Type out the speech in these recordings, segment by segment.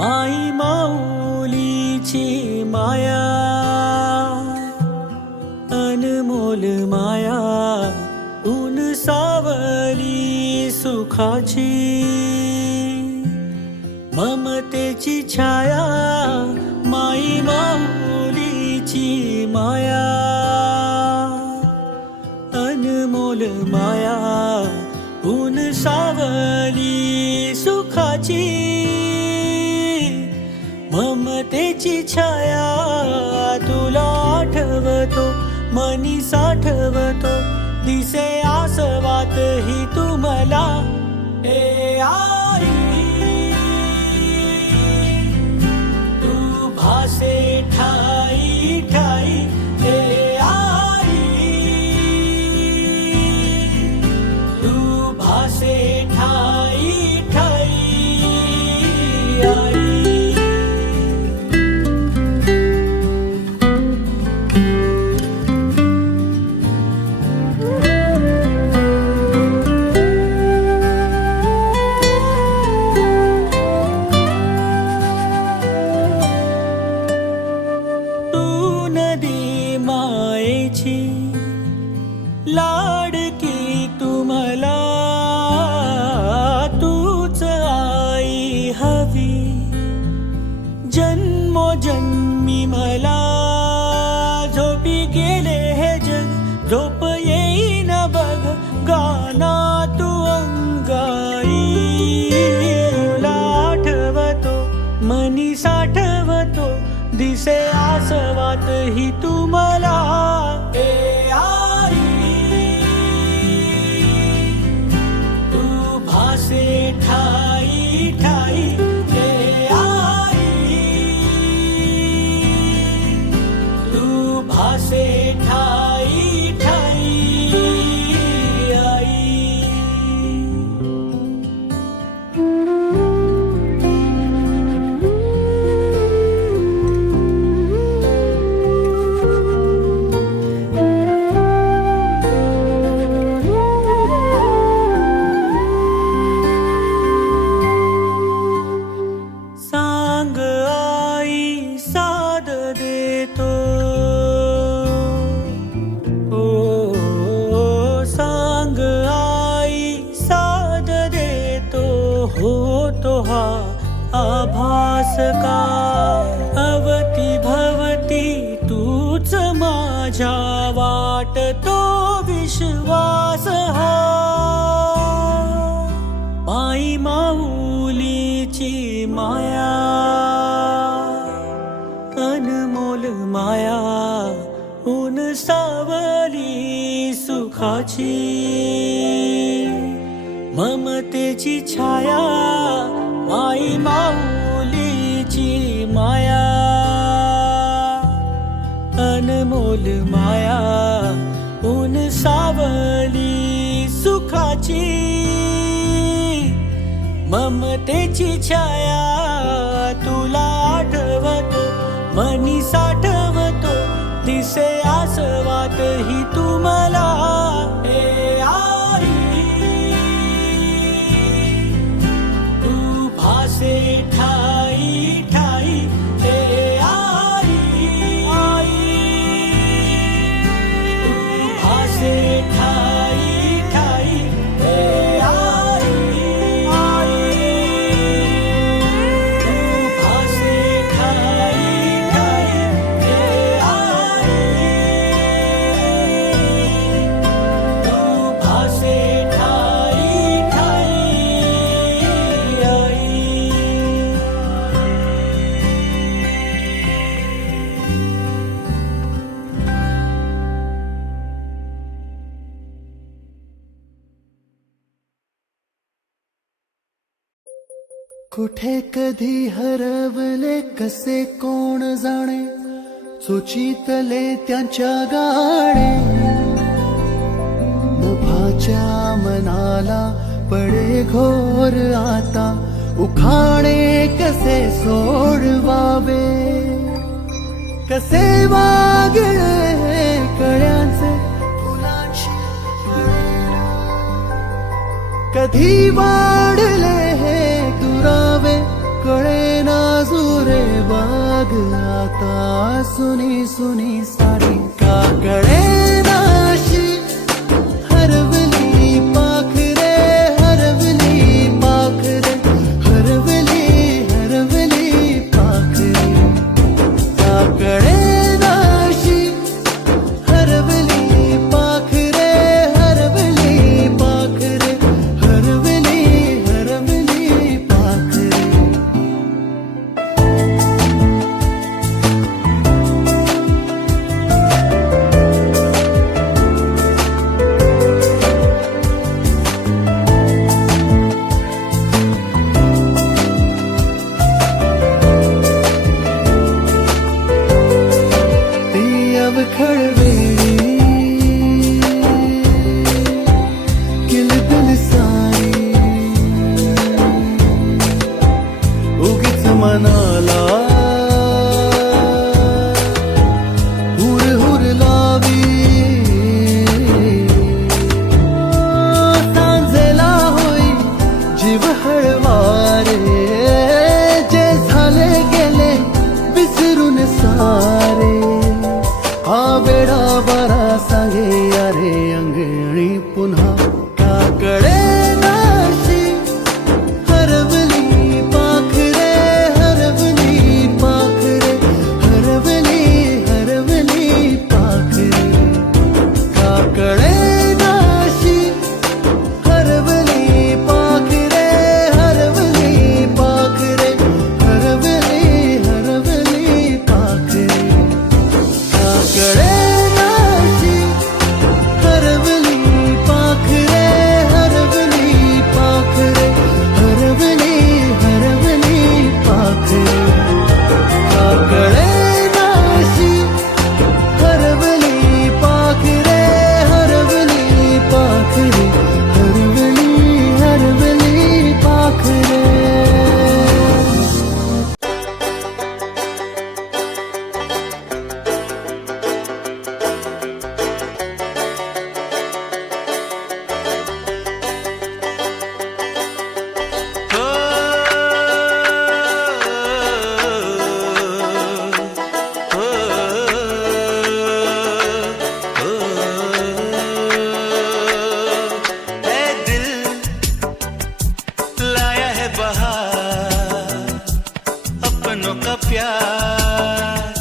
माई माऊलीची माया, अनमोल माया, ऊन सावली सुखाची, ममतेची छाया, माई माऊलीची माया, अनमोल माया, ऊन सावली सुखाची, ममतेची छाया. तुला आठवतो मनी साठवतो, दिसे आसवात ही तुम्हाला. ए आई तू भासे ठाई ठाई, ए आई तू भासे ठाई ठाई. आई लाडकी तुम्हाला, तूच आई हवी, जन्मोजन्मी मला. झोपी गेले हे जग, झोप येईन बघ, गाना तू अंगाई. तुला आठवतो मनी साठवतो, दिसे आसवात ही तुम्हाला. ए आई तू भासे ठाई ठाई, ए आई तू भासे ठाई ठाई. आई सांग आई साद देतो, ओ सांग आई साद देतो, होतो हा आभास का. अवती भवती तूच माझ्या, वाटतो विश्वास हा. माई माऊलीची माया, अनमोल माया, ऊन सावली सुखाची, ममतेची छाया. माई माऊलीची माया, अनमोल माया, ऊन सावली सुखाची, ममतेची छाया. तुला आठवतो मनी साठवतो, दिसे आसवात ही तुम्हाला. ए आई तू भासे ठाई ठाई, ए आई तू भासे ठाई ठाई, ए आई तू भासे ठाई ठाई, ए तू भासे ठाई ठाई. कुठे कधी हरवले कसे कोण जाणे, सुचितले त्यांच्या गाणे. मुभाच्या मनाला पडे घोर आता, उखाणे कसे सोडवावे. कसे वागळे कळ्यांचे फुलांची कधी वाढले हे दुरावे कळेना रे बाग आता सुनी सुनी साडी काकडे नाशी हरवली पाखरे हरवली पाखरे हरवली हरवली पाखरे काकडे नाशी हरवली पाखरे हरवली पाखरे हरवली हरवली पाखरे ती अवखळ वेळी किलबिल सारी उगीच मनाला हुर हुर लावी सांजेला होई जीव हळवारे जे झाले गेले विसरून सारे हा वेडा बरा सांगे अरे अंगणी पुन्हा काकडे नाशी हरवली पाखरे हरवली पाखरे हरवली हरवली पाखरे काकडे नाशी हरवली पाखरे हरवली पाखरे हरवली हरवली पाखरे काकडे नाशी हरवली पाखरे हरवली पाखरे हरवली हरवली पाखरे काकडे नाशी हरवली पाखरे हरवली पाखरे हरवली हरवली पाखरे लाया है बहार अपनों का प्यार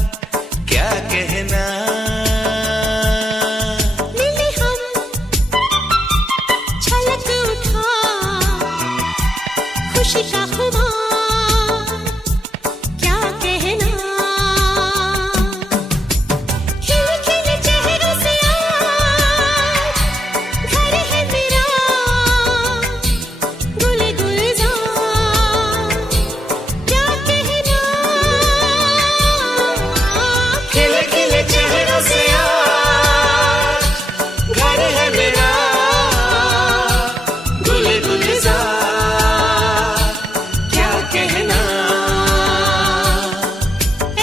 क्या कहना मिले हम छलक उठा खुशी का खुमार क्या कहना खिले खिले चेहरों से आज घर है मेरा गुले गुलजार क्या कहना खिले खिले चेहरों से आज घर है मेरा गुले गुलजार क्या कहना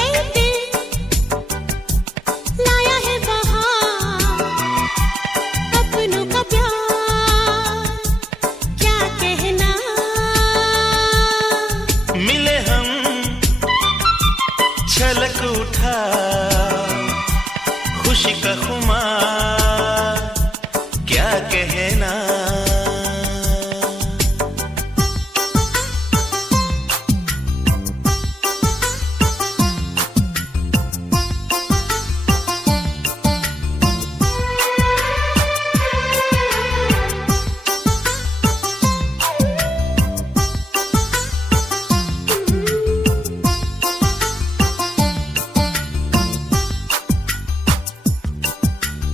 ऐ दिल लाया है बहार अपनों का प्यार क्या कहना मिले हम छलक उठा खुशी का खुमार क्या कहना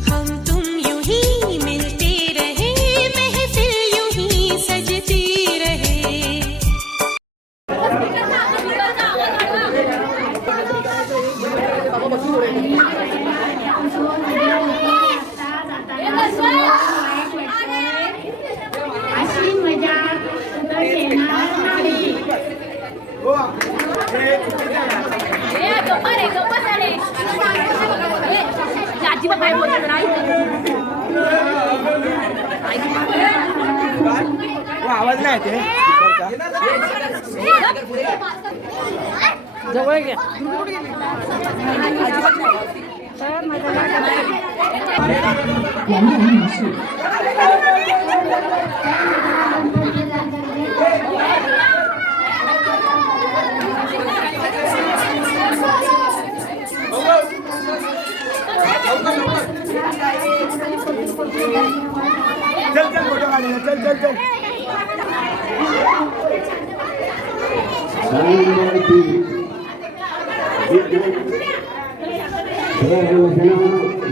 हम तुम यूं ही मिलते रहे महफिल यूं ही सजती रहे अशी मजा कुठं घेणार नाही. अजिबात काय बोलत नाही आवाज नाही येते जवळ घ्या.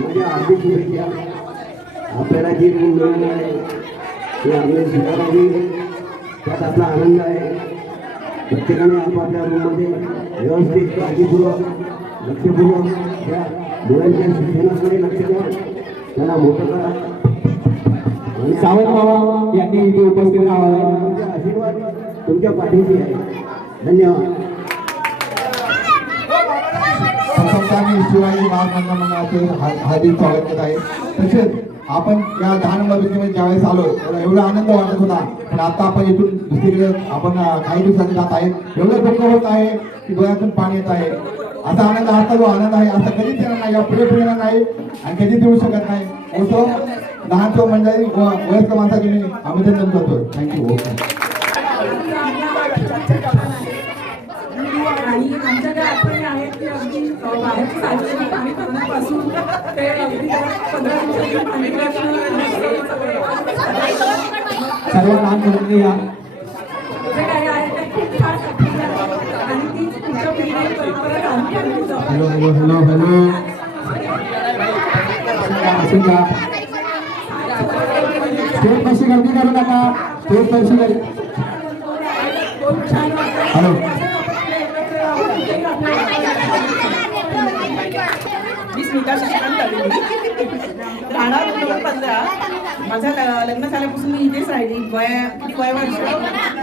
माझ्या हार्दिक शुभेच्छा. आपल्याला जे गुण मिळालं आहे ते आपल्याला स्वीकारावी, त्यात आपला आनंद आहे. प्रत्येकाने आपापल्या रूममध्ये व्यवस्थित काळजीपूर्वक लक्षपूर्वक त्या मुलांच्या शिक्षणाकडे लक्ष द्या, त्यांना मोठं करा. सावंत बाबा यांनी इथे उपस्थित राहावं. तुमचा आशीर्वाद तुमच्या पाठीशी आहे. धन्यवाद. आम्ही शिवाजी महाराज मंडळाचे हार्दिक स्वागत करत आहे. तसेच आपण या 10 नंबर बेंचमध्ये ज्यावेळेस आलो तर एवढा आनंद वाटत होता, पण आता आपण इथून दुसरीकडे आपण काही दिवसांनी जात आहे. एवढं दुःख होत आहे की डोळ्यातून पाणी येत आहे. असा आनंद, असा जो आनंद आहे असा कधीच येणार नाही, या पुढे येणार नाही आणि कधीच येऊ शकत नाही. तो लहानसो मंडळी वयस्कर माणसाची मी अभिनंदन करतो. थँक्यू. आणि आमच्याकडे आठवणी आहेत की अगदी बाहेरची सार्वजनिक पाणी करण्यापासून ते अगदी 15 दिवसाची पाणी सर्व काम करून घ्या. जे काही आहे ते खूप छान आठवणी आहेत आणि तीच पुढच्या पिढीने परंपरा चालू ठेवली जाते. Hello hello hello hello stage कशी गर्दी करू नका. स्टेज कशी गर्दी. हॅलो 20 मिनिटात राहणार 15. माझं लग्न झाल्यापासून मी इथेच राहिली. किती वर्ष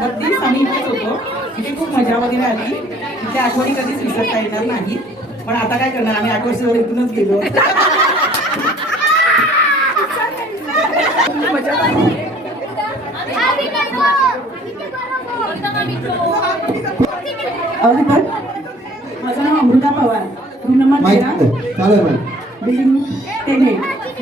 32 आम्ही इथेच होतो. इथे खूप मजा वगैरे आली. इथे आठवणी कधीच विसरता येणार नाही. पण आता काय करणार, आम्ही 8 वर्षावर इथूनच गेलो. माझं नाव Amruta Pawar. Room number 13, building 10.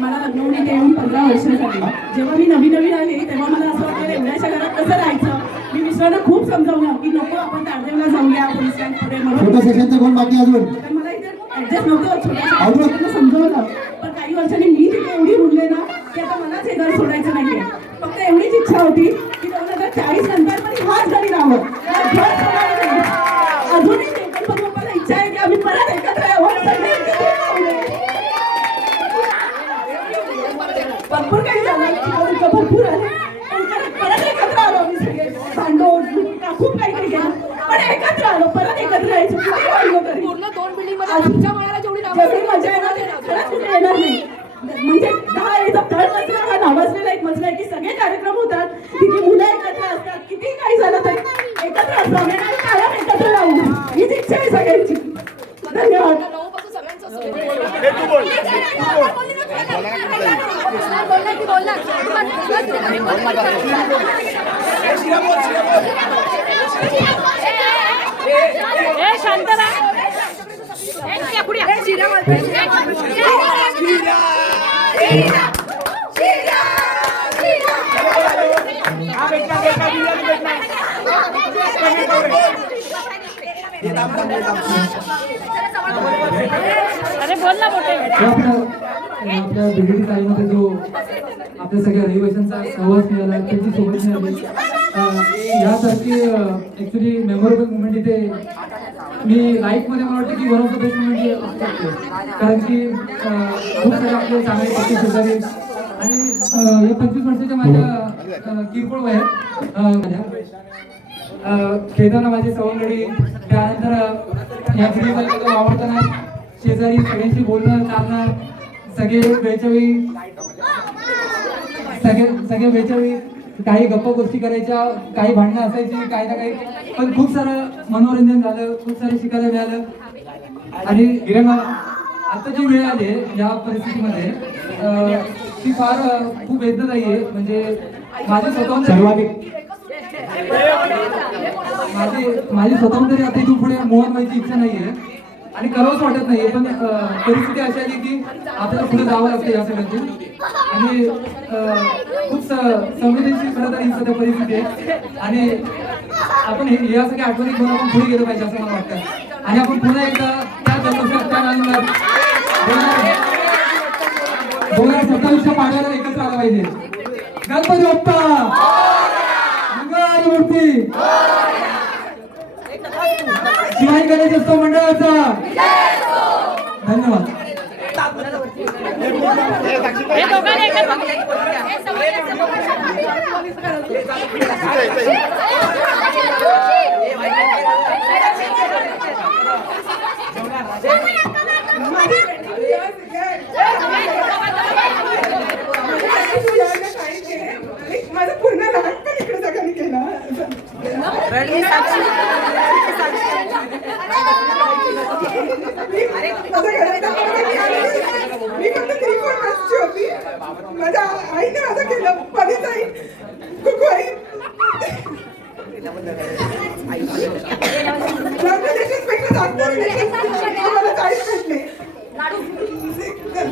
मला लग्न होऊन इथे येऊन 15 वर्ष झाली. जेव्हा मी नवीन आले तेव्हा मला असं वाटलं एवढ्याशा घरात कसं राहायचं. मी मिस्टरांना खूप समजावलं की नको आपण तारदेवला जाऊया पोलीस स्टँड पुढे म्हणून. तर मला इथे ऍडजस्ट नव्हतं. छोट्या समजावलं. पण काही वर्षांनी मी तिथे एवढी रुळले ना की आता मलाच हे घर सोडायचं नाहीये. फक्त एवढीच इच्छा होती की 2040 नंतर पण हाच घरी राहावं, घर सोडायचं नाही. अजूनही गणपती बाप्पाला इच्छा आहे की आम्ही परत एकत्र यावं. भरपूर काही झालं, भरपूर आले परत एकत्र आलो. आम्ही सगळे भांडण खूप काही काही केलं पण एकत्र आलो. परत एकत्र यायचं किती वाढलो तरी पूर्ण 2 बिल्डिंग मध्ये आमच्या बाळाला जेवढी मजा येणार खरंच कुठे येणार नाही. म्हणजे 10 याचा थर्ड मजला हा नावाजलेला एक मजला आहे की सगळे कार्यक्रम होतात, किती मुलं एकत्र असतात, किती काही झालं तरी एकत्र असतो. आम्ही कायम एकत्र राहू हीच इच्छा आहे सगळ्यांची. धन्यवाद. अरे बोल ना मोठे. आपल्या बिल्डिंग साईडमध्ये जो आपल्या सगळ्या रहिवाशांचा सहवास मिळाला, त्यांची सोबत मिळाली. यासारखी ॲक्च्युली मेमोरेबल मुवमेंट इथे मी लाईफमध्ये मला वाटतं की one of the best movement असू शकते. कारण की खूप सारे आपले चांगले पक्षी शेजारी आणि या 25 वर्षाच्या माझ्या किरकोळ वयात माझ्या खेळताना माझी सवंगडी, त्यानंतर या पिढीमध्ये आवडताना शेजारी सगळ्यांशी बोलणं चालणं, सगळे वेळच्या वेळी काही गप्पा गोष्टी करायच्या, काही भांडणं असायची, काही ना काही, पण खूप सारं मनोरंजन झालं, खूप सारं शिकायला मिळालं. आणि आता जी वेळ आली या परिस्थितीमध्ये ती फार खूप वेदनादायी आहे. म्हणजे माझ्या स्वतः सर्वाधिक माझी स्वतःहून तरी आता इथून पुढे मोहन व्हायची इच्छा नाहीये आणि करावंच वाटत नाहीये, पण परिस्थिती अशी आली की आपल्याला पुढे जावं लागतं या सगळ्यांची. आणि खूप संवेदनशील खरं तर ही सध्या परिस्थिती आहे आणि आपण या सगळ्या आठवणी घेऊन आपण पुढे गेलं पाहिजे असं मला वाटतं. आणि आपण पुन्हा एकदा त्या जन्मोत्सवात त्या आनंदात 2027च्या पाड्याला एकत्र आला पाहिजे. गणपती बाप्पा मंगलमूर्ती, शिवाजी गणेशोत्सव मंडळाचा धन्यवाद. माझं पूर्ण लहानपण इकडे सगळ्यांनी केलं. मी फक्त 3-4 वर्षाची होती. माझ्या आईने माझं केलं. परीच आई, कुकू आई,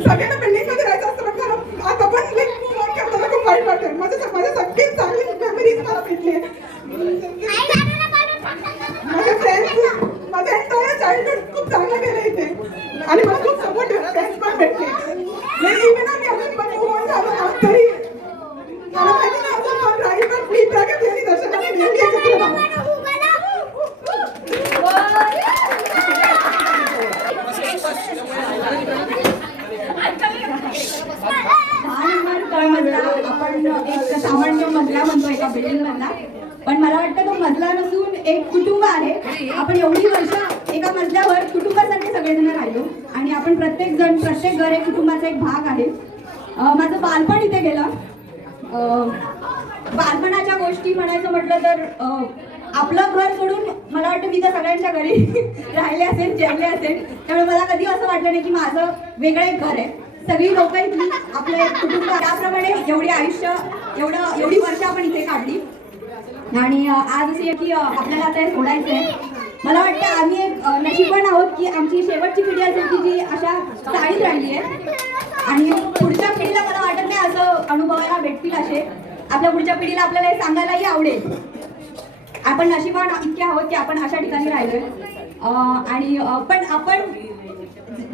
सगळ्यांना बिल्डिंग मध्ये राहायचं असतं, पण आता पण फोन करताना खूप वाईट वाटतं. माझ्या सगळी चांगली मेमरीज मला भेटली. माझे फ्रेंड्स, माझं एंटायर चाइल्डहुड खूप चांगलं गेलं इथे आणि मला खूप सपोर्टिव्ह फ्रेंड्स पण भेटले. इव्हन आम्ही अजून पण फोन झालो तरी मला माहिती नाही अजून फोन राहील, पण मी प्रगती आणि दर्शनाने नेहमी एकत्र राहू. आपण एक सामान्य मजला म्हणतो एका बिल्डिंग मधला, पण मला वाटतं तो मजला नसून एक कुटुंब आहे. आपण एवढी वर्ष एका मजल्यावर कुटुंबासारखे सगळेजण राहिलो आणि आपण प्रत्येक घर एक कुटुंबाचा एक भाग आहे. माझं बालपण इथे गेलं. बालपणाच्या गोष्टी म्हणायचं म्हटलं तर आपलं घर सोडून मला वाटतं मी तर सगळ्यांच्या घरी राहिले असेल, जेवले असेल, त्यामुळे मला कधी असं वाटलं नाही की माझं वेगळं एक घर आहे. सगळी लोक इथली आपलं एक कुटुंब. त्याप्रमाणे एवढी वर्ष आपण इथे काढली आणि आज अशी आहे की आपल्याला आता सोडायचं आहे. मला वाटतं आम्ही एक नशीबवान आहोत की आमची शेवटची पिढी असेल की जी अशा चाळीत राहिली आहे आणि पुढच्या पिढीला मला वाटत नाही असं अनुभवायला भेटतील असे. आपल्या पुढच्या पिढीला आपल्याला हे सांगायलाही आवडेल. आपण नशीबवान इतके आहोत की आपण अशा ठिकाणी राहिलोय. आणि पण आपण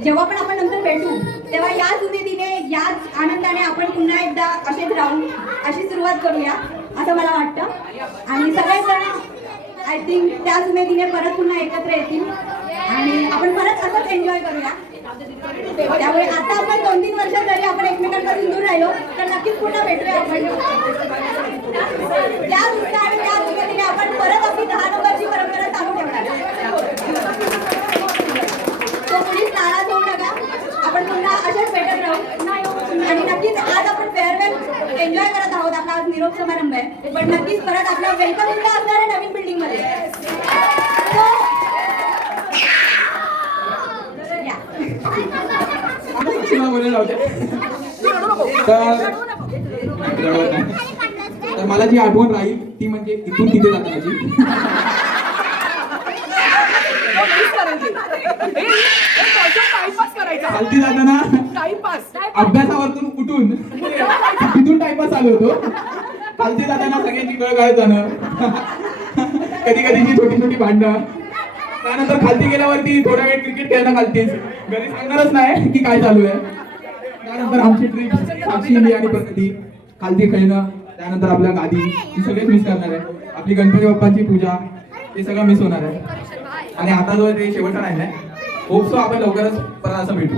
जेव्हा पण आपण नंतर भेटू तेव्हा याच उमेदीने, याच आनंदाने आपण पुन्हा एकदा असेच राहू, अशी सुरुवात करूया असं मला वाटतं. आणि सगळेजण आय थिंक त्याच उमेदीने परत पुन्हा एकत्र येतील आणि आपण परत असंच एन्जॉय करूया. त्यामुळे आता आपण 2-3 वर्षात जरी आपण एकमेकांपासून दूर राहिलो तर नक्कीच पुन्हा भेटूया आपण. त्याच उत्साह आणि त्याच उमेदीने आपण परत आपली 10 नंबरची परंपरा चालू ठेवणार. तो कुणीच नाराज होऊ नका. आपण पुन्हा अशाच भेटत राहू आणि नक्कीच आज आपण फेअरवेल एन्जॉय करत आहोत. आपला आज निरोप समारंभ आहे, पण नक्कीच परत आपला वेलकम सुद्धा असणार आहे नवीन बिल्डिंग मध्ये. तर मला जी आठवण राहील ती म्हणजे इथून तिथे जातानाची. खालती जाताना अभ्यासावरतून उठून तिथून टाइमपास आलो होतो. खालती जाताना सगळ्यांची गळ गाळत जाणं, कधी कधीची छोटी छोटी भांडणं. त्यानंतर खालती गेल्यावरती थोडा वेळ क्रिकेट खेळणं खालतीच, घरी सांगणारच नाही की काय चालू आहे. त्यानंतर आमची ट्रिप साक्षी, इंडिया आणि प्रगती, खालती खेळणं, त्यानंतर आपल्या गादी, ही सगळेच मिस करणार आहे. आपली गणपती बाप्पाची पूजा, हे सगळं मिस होणार आहे. आणि आता जो ते शेवटचा राहिलाय, होप सो आपण लवकरच परत असं भेटू.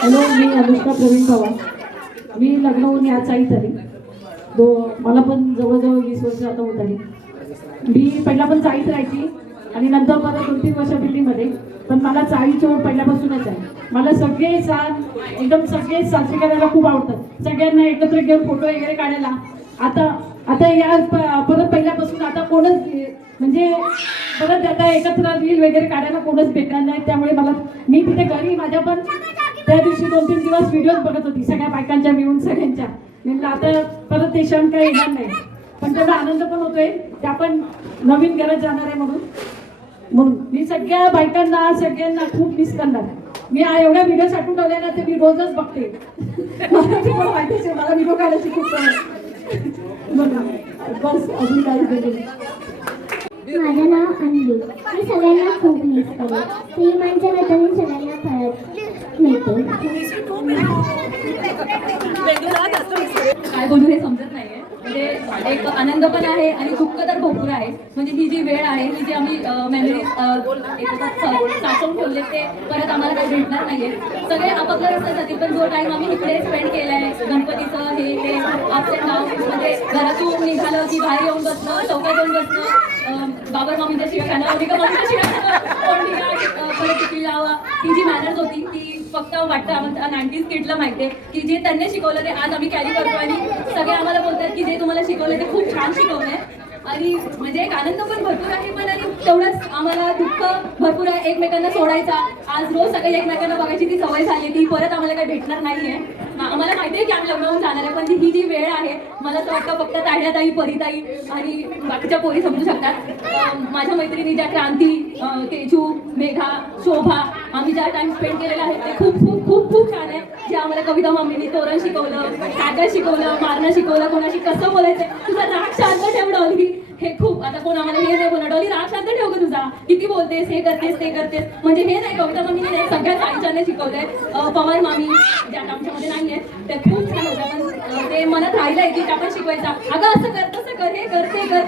हॅलो, मी अनुष्का प्रवीण पवार. मी लग्न होऊन या चाळीत आली. मला पण जवळजवळ 20 वर्ष आता होत आली. मी पहिला पण चाळीत राहायची आणि नंतर परत 2-3 वर्ष बिल्डिंगमध्ये. पण मला चाळीची ओढ पहिल्यापासूनच आहे. मला सगळे सण एकदम सगळे साजरे करायला खूप आवडतात. सगळ्यांना एकत्र घेऊन फोटो वगैरे काढायला. आता या परत पहिल्यापासून आता कोणच म्हणजे परत आता एकत्र रील वगैरे काढायला कोणच भेटणार नाही. त्यामुळे मी तिथे घरी माझ्या पण त्या दिवशी 2-3 दिवस व्हिडिओज बघत होती सगळ्या बायकांच्या मिळून सगळ्यांच्या. म्हणलं आता परत ते क्षण काही येणार नाही, पण त्याचा आनंद पण होतोय की आपण नवीन घरात जाणार आहे म्हणून मी सगळ्या बायकांना सगळ्यांना खूप मिस करणार. मी एवढ्या व्हिडिओ साठवून ठेवले ना, ते मी रोजच बघते. मला तुम्हाला माहितीच आहे, मला व्हिडिओ काढायची खूप बस अजून काही बोलू. माझं नाव अंजू. मी सगळ्यांना खूप मिस करते. श्रीमानच्या नात्याने सगळ्यांना परत मिळते. काय बोलू हे समजत नाहीये. म्हणजे एक आनंद पण आहे आणि दुःख तर भरपूर आहे. म्हणजे ही जी वेळ आहे, ही जी आम्ही मेमरीज एकत्र साचवून ठेवले, ते परत आम्हाला काही भेटणार नाहीये. सगळे आपापल्या रस्त्यात जातील, पण जो टाइम आम्ही इकडे स्पेंड केलाय गणपतीचं हे ते आपले नाव, म्हणजे घरातून निघालं की बाहेर येऊन बसणं, चौकात येऊन बसणं, बाबर मामीच्या शिव्या खाणं, निका मामीच्या शिव्या खाणं, कोण निघा परत तिकडे जावा, ही जी मॅनर्स होती ती फक्त वाटतं आम्हाला 90s किडला माहितीये की जे त्यांनी शिकवलं ते आज आम्ही कॅरी करतो. आणि सगळे आम्हाला बोलतात की जे तुम्हाला शिकवलं ते खूप छान शिकवलंय. आणि म्हणजे एक आनंद पण भरपूर आहे, पण आणि तेवढंच आम्हाला दुःख भरपूर आहे. एकमेकांना सोडायचा, आज रोज सगळे एकमेकांना बघायची ती सवय झाली, ती परत आम्हाला काही भेटणार नाहीये. आम्हाला माहिती आहे की आम्ही लग्न होऊन जाणार आहे, पण ही जी वेळ आहे, मला तर वाटतं फक्त ताईडाताई, परिताई आणि बाकीच्या पोरी समजू शकतात. माझ्या मैत्रिणी ज्या क्रांती, तेजू, मेघा, शोभा, आम्ही ज्या टाइम स्पेंड केलेला आहे ते खूप खूप खूप खूप छान आहे. जे आम्हाला कविता मम्मीने तोरण शिकवलं, कागद शिकवलं, मारणं शिकवलं, कोणाशी कसं बोलायचं, तुझा राग शांत ठेव डॉली, हे खूप. आता कोण आम्हाला हे नाही बोला, डॉली राग शांत ठेव का तुझा, किती बोलतेस, हे करतेस ते करतेस, म्हणजे हे नाही कविता मम्मीने नाही, सगळ्याच आईच्याने शिकवलंय. पवार मामी ज्या आमच्यामध्ये नाही आहे त्या खूप छान होत्या, पण ते मनात राहिलंय की त्या पण शिकवायचा, अगं असं कर तसं कर, हे कर ते कर.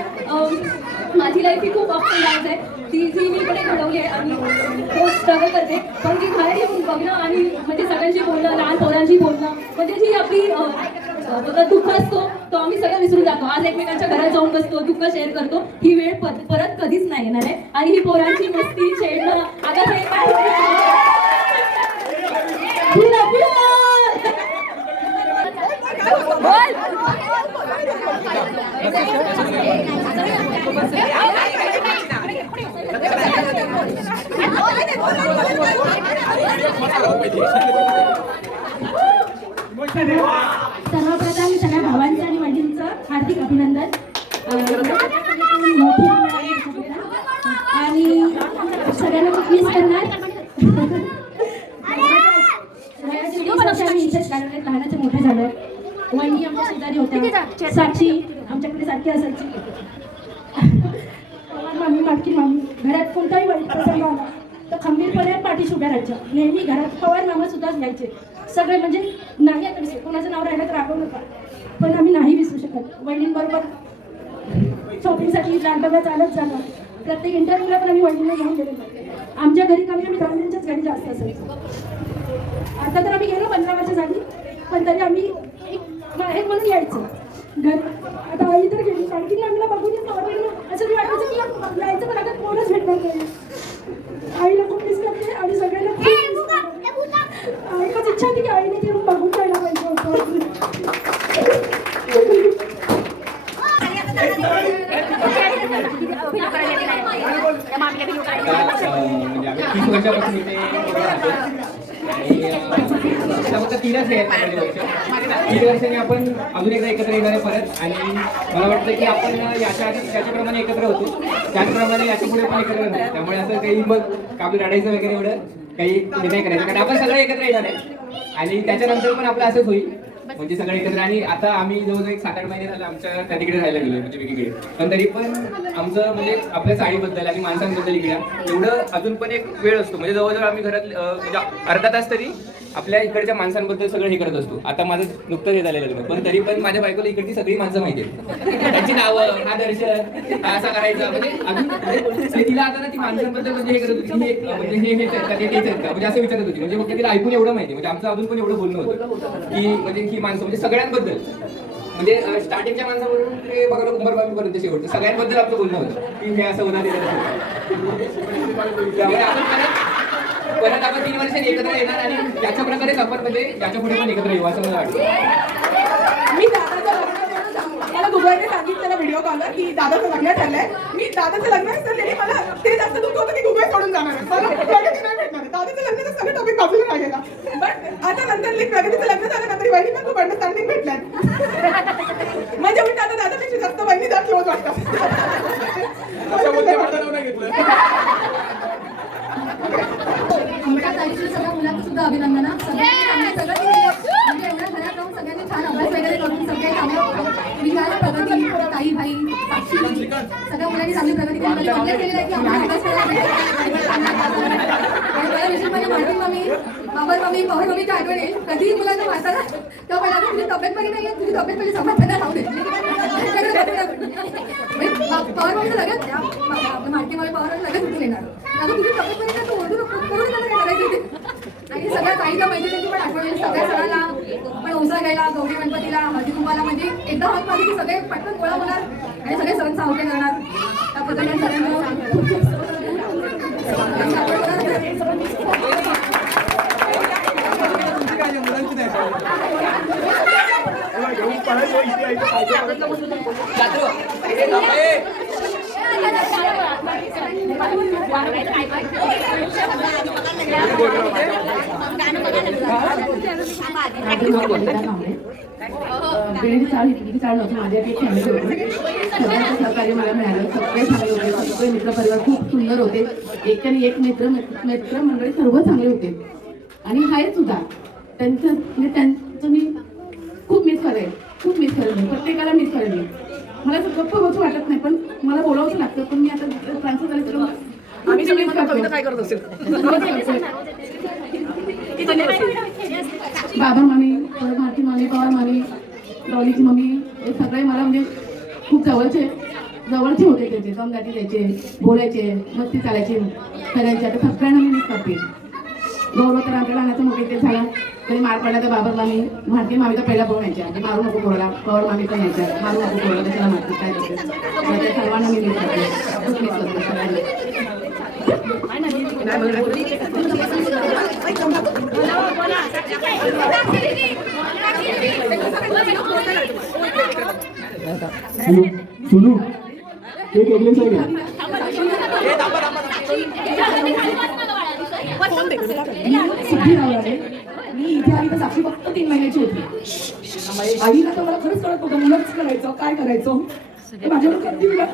माझी लाईफ ही खूप अप अँड डाऊन आहे, ती जी मी इकडे घडवली आहे आणि खूप स्ट्रगल करते. पण ती बाहेर येऊन बघणं आणि म्हणजे सगळ्यांशी बोलणं, लहान पोरांशी बोलणं, म्हणजे जी आपली दुःख असतो तो आम्ही सगळं विसरून जातो. आज एकमेकांच्या घरात जाऊन बसतो, दुःख शेअर करतो. ही वेळ परत कधीच नाही येणार आहे. आणि ही पोरांची मस्ती, छेडणं, आता हे काय सर्वप्रथम सगळ्या भावांचं आणि वडिलांचं हार्दिक अभिनंदन. मोठी आणि सगळ्यांना खूप मिस करणार. आम्ही इथेच काढले, लहानाचे मोठे झालोय. वहिनी आमच्या शेजारी होत्या, साक्षी आमच्याकडे सारखी असायची, मामी, माटकी मामी. घरात कोणताही वाईट प्रसंग आला तर खंबीरपणे पाठीशी उभ्या राहायच्या. नेहमी घरात पवार मामा सुद्धा यायचे सगळे, म्हणजे नाही आता विसरू, कोणाचं नाव राहिलं तर रागवू नका, पण आम्ही नाही विसरू शकत. वहिनींबरोबर शॉपिंगसाठी लालबागला चालत जाणं, प्रत्येक इंटरव्ह्यूला पण आम्ही वहिनींना घेऊन गेलेलो. आमच्या घरी कमी आम्ही धावण्यांच्याच घरी जास्त असायचो. आता तर आम्ही गेलो 15 वर्ष झाली, पण तरी आम्ही एक म्हणून यायचं घर. आता आई तर गेली, आणखी आम्हाला बघून असं मी वाटायचं की यायचं, पण आता कोणच भेटणार नाही. आईला खूप मिस करते आणि सगळ्यांना खूप मिस करते. एकच इच्छा होती की आईने ते रूम बघून जायला पाहिजे होतं. म्हणजे आम्ही 30 वर्षापासून इथे फक्त 3च वर्ष, 3 वर्षांनी आपण अजून एकदा एकत्र येणार आहे परत. आणि मला वाटतं की आपण याच्या आधी त्याच्याप्रमाणे एकत्र होतो, त्याचप्रमाणे याच्या पुढे पण एकत्र होतो. त्यामुळे असं काही मग काबूल रडायचं वगैरे एवढं काही हे नाही करायचं, कारण आपण सगळे एकत्र येणार आहे. आणि त्याच्यानंतर पण आपलं असंच होईल, म्हणजे सगळे एकत्र. आणि आता आम्ही जवळजवळ 7-8 महिने झाले आमच्या त्या तिकडे राहायला गेलो, म्हणजे वेगळीकडे. पण तरी पण आमचं म्हणजे आपल्या साडीबद्दल आणि माणसांबद्दल इकडे एवढं अजून पण एक वेळ असतो, म्हणजे जवळजवळ आम्ही घरात म्हणजे अर्धा तास तरी आपल्या इकडच्या माणसांबद्दल सगळं हे करत असतो. आता माझं नुकतंच हे झालेलं लग्न, पण तरी पण माझ्या बायकोला इकडची सगळी माणसं माहिती आहेत, त्यांची नावं, हा दर्शन, असं करायचं. म्हणजे अजून तिला आता ना ती माणसांबद्दल म्हणजे हे करत होती, म्हणजे हे तेच आहेत का, म्हणजे असं विचारत होती. म्हणजे फक्त तिला ऐकून एवढं माहिती, म्हणजे आमचं अजून पण एवढं बोलणं होतं की म्हणजे ही माणसं म्हणजे सगळ्यांबद्दल, म्हणजे स्टार्टिंगच्या माणसावरून ते बघा कुंभारबाबीपर्यंत शेवटचं सगळ्यांबद्दल आपलं बोलणं होतं की हे असं होणार. त्यामुळे आपण परत आपण 3 वर्षांनी एकत्र येणार आणि याच्या प्रकारेच आपण म्हणजे याच्या पुढे पण एकत्र येऊ असं मला वाटतं. मी मला दुबईने सांगितलं व्हिडिओ कॉलवर की दादाचं लग्न ठरलंय. मी दादाचं लग्न असतं तरी मला ते जास्त दुःख होतं की दुबई सोडून जाणार आहे, मला प्रगती नाही भेटणार. दादाचं लग्नाचं सगळं टॉपिक बाजूला राहिलेला, बट आता नंतर प्रगतीचं लग्न झालं ना तरी वहिनी पण खूप अंडरस्टँडिंग भेटलाय. फक्त बहिणी त्यात ठेवत वाटतात. आमच्या ताईच्या सगळ्या मुलांचं सुद्धा अभिनंदन हा. सगळ्यांनी सगळं केलं. म्हणजे एवढ्या घरात राहून सगळ्यांनी छान अभ्यास वगैरे करून सगळे कामं विचार प्रगती ताई भाई साक्षी सगळ्या मुलांनी चांगली प्रगती केली. म्हणजे अभ्यास केलेला आहे की आम्हाला अभ्यास करायला मला विशेष म्हणजे Martin mummy Babar mummy Pawar मम्मीची आठवण येईल. कधीही मुलांना मारताना तेव्हा पहिला तुझी तब्येत बरी नाही आहे, तुझी तब्येत पहिली समाधान राहू दे. पवार मम्मीचं लगेच मार्टिन मम्मी पवार लगेच उठून येणार. अगं तुझी तब्येत बरी नाही, तू ओरडू नको, करून त्याला काय करायचं ते. आणि सगळ्या ताईच्या मैत्रिणींची पण आठवण येईल. सगळ्या सणाला पण ओसा घ्यायला गौरी गणपतीला हळदी कुंभाला म्हणजे एकदा हात मारली की सगळे पटकन गोळा होणार आणि सगळे सण सावटे करणार. त्या पद्धतीने सगळ्यांना किती चाल नव्हतं माझ्या एक फॅमिली होती. सगळ्यांचं सहकार्य मला मिळालं. सगळे चांगले होते. सगळे मित्रपरिवार खूप सुंदर होते. एकाने एक मित्रमंडळी सर्व चांगले होते आणि आहेत सुद्धा. त्यांचं मी खूप मिस करेन. प्रत्येकाला मिस करेन. मला असं गप्प बसू वाटत नाही पण मला बोलावंच लागतं. पण मी आता ट्रान्सफर झाले तर काय करत असेल बाबा मामी भारती मामी पवार मामी डॉलीची मम्मी हे सगळे मला म्हणजे खूप जवळचे होते. त्याचे दमदाटी द्यायचे बोलायचे मस्ती चालायचे करायचे. आता सगळ्यांना मी मिस करते. गौरव तर आमच्या लहानाचं मोठे ते झाला तरी मार पडला तर बाबर मामी भारती मामीचा पहिला पळून यायच्या म्हणजे मारू नको पोराला. पवार मामी पण यायच्या मारू नको पोराला त्याला मारते काय करते. त्या सर्वांना मी मिस करते. खूप मिस करते सगळ्यांना. सुनू केक एकलेच आहे का? मी इथे आली तर साक्षी फक्त 3 महिन्याची होती. आईला तर मला खरंच कळत होतं मुलंच करायचं काय करायचं माझ्याकडे कधी दिलं.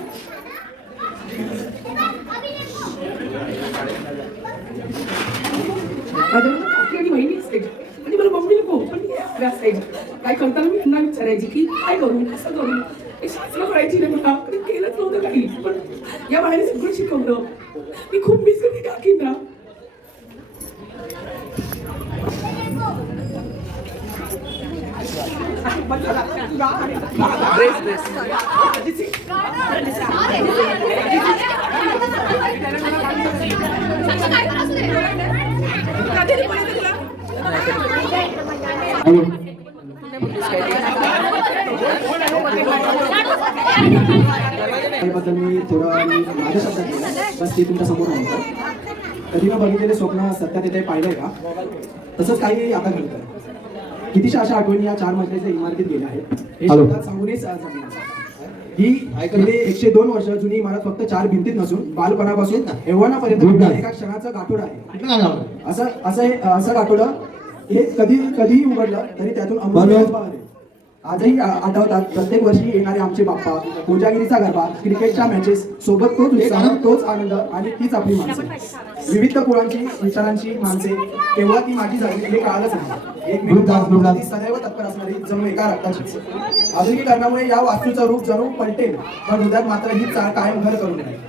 काकी आणि बहिणी असायची आणि मला मम्मी नको पण असायची. काय करताना मी यांना विचारायची की काय करू कसं करू. शास्त्र करायची नाही मला केलंच नव्हतं काही पण या बाळाने सगळं शिकवलं. मी खूप मिस करते काकींना. त्याबद्दल मी थोडं माझ्या शब्दात केलं बस ते तुमच्या समोर म्हणतो. कधी न बघितलेले स्वप्न सत्यात येते पाहिलंय का? तसंच काही आता घडतं. कितीशा अशा आठवणी या 4 मजल्याच्या इमारतीत गेल्या आहेत हे शब्दात सांगूनच ही 102 वर्ष जुनी इमारत फक्त 4 भिंतीत नसून बालपणापासून यौवनापर्यंत एका क्षणाचं गाठोडं आहे. असं गाठोडं हे कधीही उघडलं तरी त्यातून अमृत आजही आठवतात. प्रत्येक वर्षी येणारे आमचे बाप्पा कोजागिरीचा गरबा क्रिकेटच्या मॅचेस सोबत तोच उत्साह तोच आनंद आणि तीच आपली माणसे विविध कुळांची विचारांची माणसे केव्हा ती माझी झाली हे कळालंच नाही. एक मिनिट सदैव तत्पर असणारी जणू एका रक्ताची. आधुनिकीकरणामुळे या वास्तूचं रूप जणू पलटेल पण हृदयात मात्र ही चाळ कायम घर करून राहील.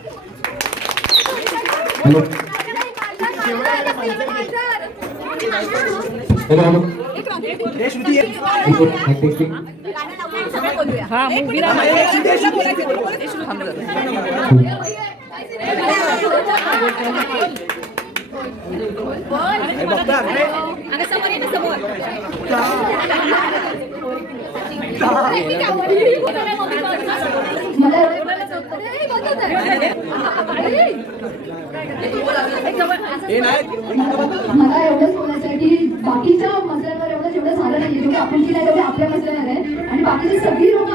मला एवढंच बोलायचं की बाकीच्या मजल्यावर एवढं जेवढं झालं नाही जेवढं आपुलकी नाही तेवढी आपल्या मजल्यावर आहे आणि बाकीची सगळी लोक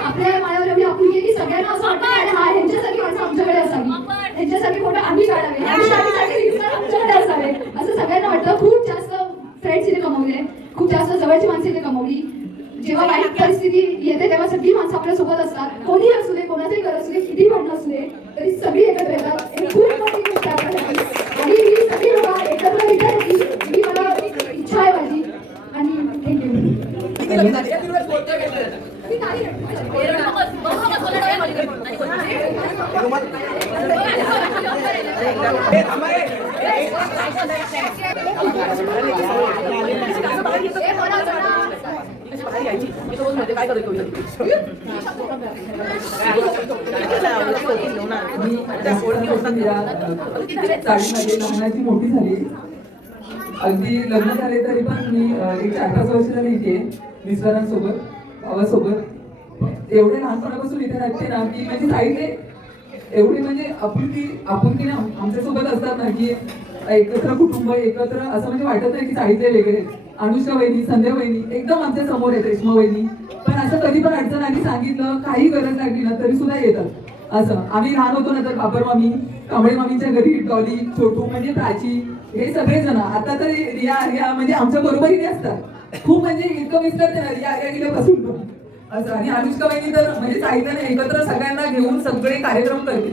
आपल्या मायावर एवढी आपुलकी आहे की सगळ्यांना असं वाटतं आणि हा ह्यांच्यासाठी माणसं आमच्याकडे असावी ह्यांच्यासाठी फोटो आम्ही काढावे आमच्याकडे असावे असं सगळ्यांना वाटतं. खूप जास्त फ्रेंड्स इथे कमवले खूप जास्त चाळीमध्ये लग्नाची मोठी झाली. अगदी लग्न झाले तरी पण मी एक 4-5 वर्ष झाली इथे मिस्टरांसोबत भावासोबत एवढे लहानपणापासून इथे राहते ना की म्हणजे साईडे एवढी म्हणजे आपुलकीने आमच्यासोबत असतात ना की एकत्र कुटुंब एकत्र असं म्हणजे वाटत नाही की साईडे वेगळे. अनुष्का वहिनी, संध्या वहिनी एकदम आमच्या समोर आहेत, रेश्मा वहिनी पण असं कधी पण अडचण आली सांगितलं काही गरज लागली ना तरी सुद्धा येतात. असं आम्ही लहान होतो ना तर बाबर मामी, कांबळे मामीच्या घरी डॉली, छोटू म्हणजे प्राची हे सगळे जण आता तर रिया म्हणजे आमच्या बरोबरीने असतात. खूप म्हणजे इतकं मिस्टर ते रिया गेल्यापासून असं. आणि अनुष्का वहिनी तर म्हणजे साहित्याने एकत्र सगळ्यांना घेऊन सगळे कार्यक्रम करते.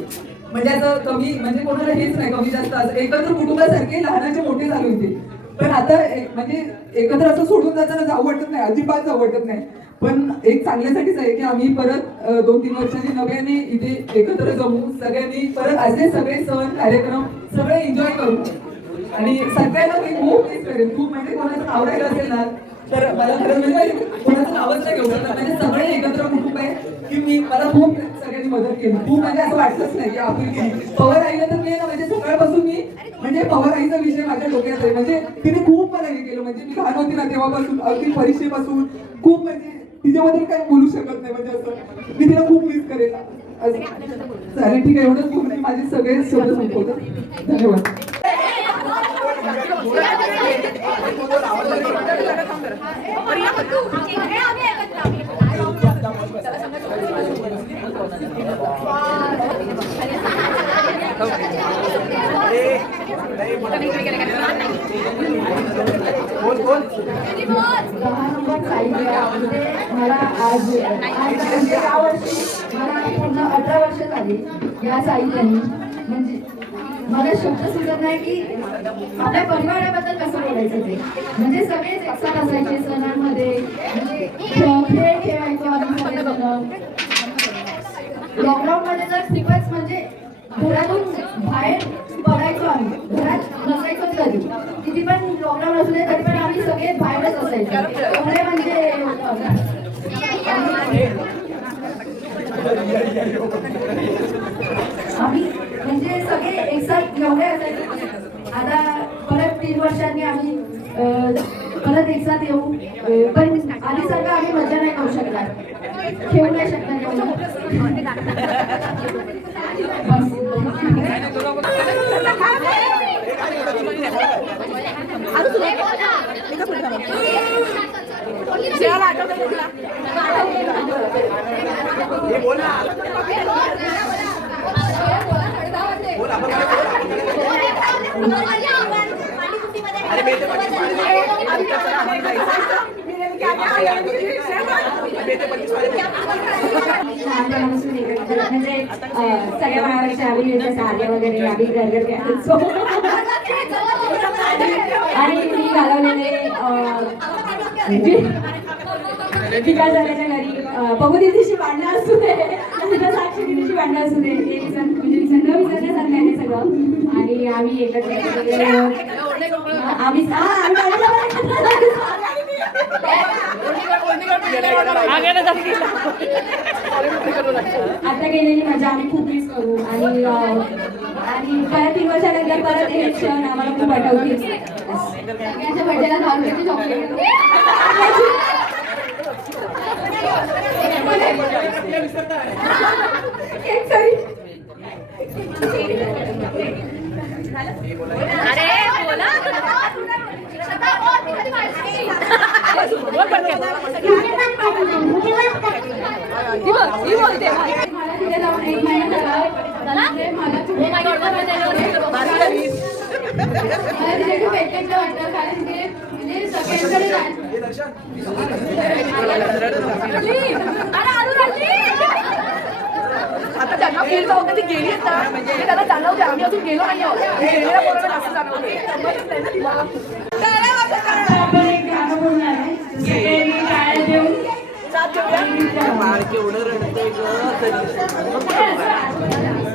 म्हणजे असं कमी म्हणजे कोणाला हेच नाही कमी जास्त असं एकत्र कुटुंबासारखे लहानाचे मोठे झाले होते. पण आता म्हणजे एकत्र असं सोडून जाताना जाऊ वाटत नाही, अजिबात जाऊ वाटत नाही. पण एक चांगल्यासाठीच आहे की आम्ही परत 2-3 वर्षांनी नव्याने इथे एकत्र जमू, सगळ्यांनी परत असे सगळे सण कार्यक्रम सगळे एन्जॉय करू. आणि सगळ्यांना मी खूप मिस करेन. खूप म्हणजे कोणाचं आवडायला असेल ना तर मला खरंच म्हणजे कोणाचं नावच नाही घेऊ शकत. म्हणजे सगळे एकत्र कुटुंब आहे की मला खूप सगळ्यांनी मदत केली. खूप म्हणजे असं वाटलंच नाही की आपण केली. पवार आईला तर मी ना म्हणजे सकाळपासून मी म्हणजे पवार आईचा विषय माझ्या डोक्यात आहे. म्हणजे तिने खूप मला हे केलं. म्हणजे मी लहान होती ना तेव्हापासून अगदी परीक्षेपासून खूप म्हणजे तिच्याबद्दल काही बोलू शकत नाही. म्हणजे असं मी तिला खूप मिस करेन. चालेल ठीक आहे, एवढंच बोलून मी माझे सगळे शब्द संपवतो. धन्यवाद. मला आज यावर्षी मला पूर्ण 18 वर्ष झाली या साहित्याने. म्हणजे मला शब्द सुचत नाही की आपल्या परिवाराबद्दल कसं बोलायचं ते. म्हणजे सगळेच एकसाथ असायचे सणांमध्ये, म्हणजे खेळ खेळायचो आम्ही सगळेजण. लॉकडाऊन मध्ये तर खूपच म्हणजे घरातून बाहेर पडायचो आम्ही, घरात नसायचोच कधी. किती पण लॉकडाऊन असले तरी पण आम्ही सगळे बाहेरच असायचो. एवढे म्हणजे आम्ही म्हणजे सगळे एकसाथ एवढे असायचे. आता परत 3 वर्षांनी आम्ही परत एकसाथ येऊ. पण आधीसारखं आम्ही मजा नाही करू शकणार, खेळू नाही शकणार एवढं. म्हणजे सगळ्या महाराष्ट्र आम्ही साड्या वगैरे आम्ही घर घ्यायचो. आणि मी घालवलेले विकास झाल्याच्या घरी बघू दिवशी भांडणं असू दे, साक्षी दिवशी भांडणं असू दे, एक जण म्हणजे सगळं विसरण्यासारखं आहे सगळं. आणि आम्ही एकत्र आम्ही आता गेलेली मजा आम्ही खूप मिस करू. आणि परत 3 वर्षानंतर परत हे क्षण आम्हाला खूप आठवतील. सगळ्यांच्या बड्डेला नॉर्वेची चॉकलेट मला तिथे जाऊन 1 महिना झाला. मला तिथे खूप एकटं वाटतं कारण ते म्हणजे सगळ्यांकडे आता त्यांना फील होतं ती गेली म्हणजे त्याला जाणवते आम्ही अजून गेलो नाही आहोत. गेलेल्या पोराला जास्त जाणवते. आपण एक गाणं बोलणार आहे. टाळ्या देऊन साथ देऊया.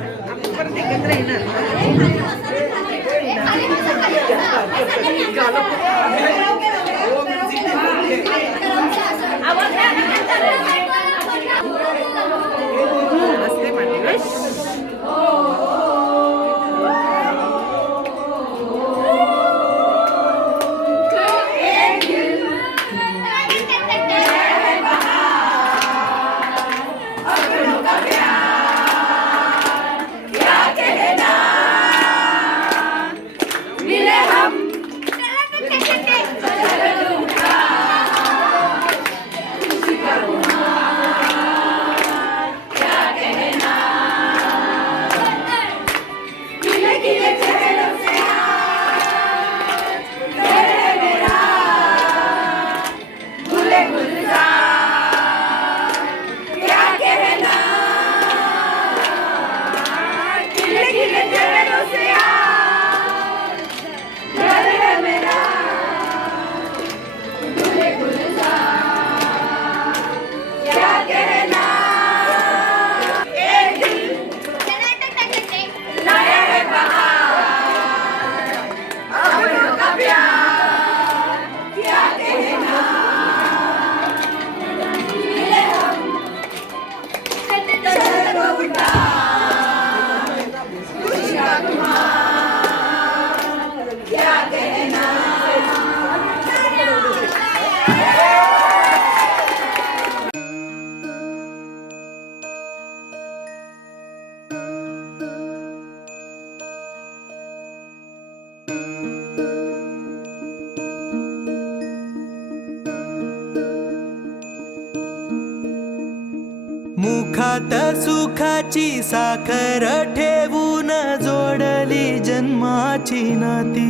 दुधाची साखर ठेवून जोडली जन्माची नाती,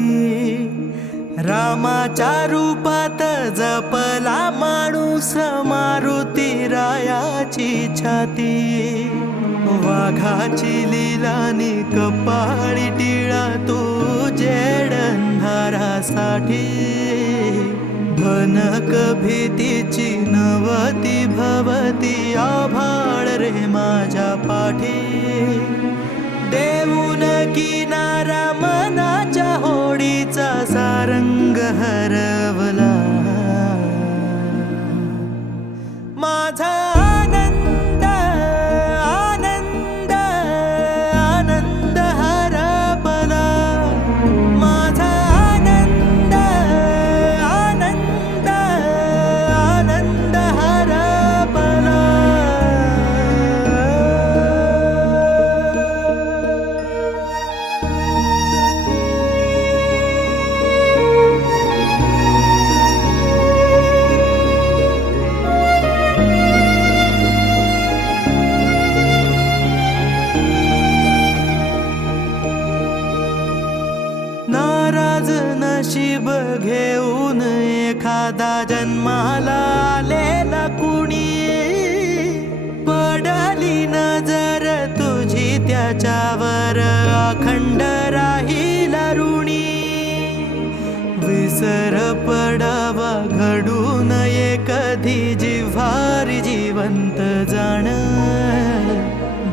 रामाच्या रूपात जपला माणूस मारुती रायाची छाती, वाघाची लिलानी कपाळी टिळा तू जेडंधारासाठी, भनक भीतीची नवती भवती आभाळ रे माझ्या पाठी, देऊन किनारा मनाच्या होडीचा सारंग हरवला, माझा आनंद आनंद आनंद हरपला, माझा आनंद आनंद आनंद हरपला. नाराज नशीब घेऊन एखादा जन्माला आलेला कुणी, पडली नजर तुझी त्याच्यावर अखंड राहील ऋणी, विसर पडावा घडू नये कधी जिव्हारी जिवंत जाण,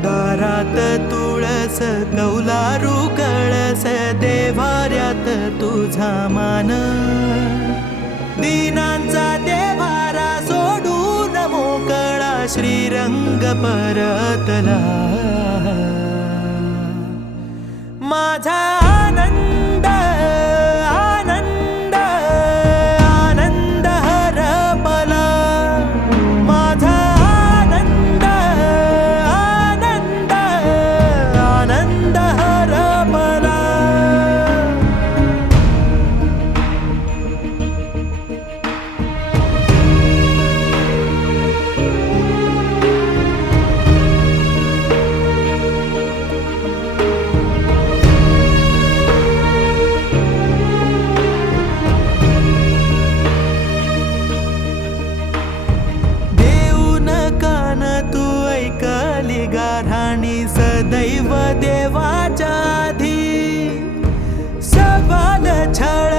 दारात तुळस कौलारू कळस देवाऱ्यात तुझा मान, दीनांचा देवारा सोडून मोकळा श्रीरंग परतला, माझा आनंद आनंद आनंद हरपला, माझा आनंद आनंद आनंद हरपला. देऊन कान तू ऐकली गाऱ्हाणी सदैव देवाच्या आधी, सवाल छळ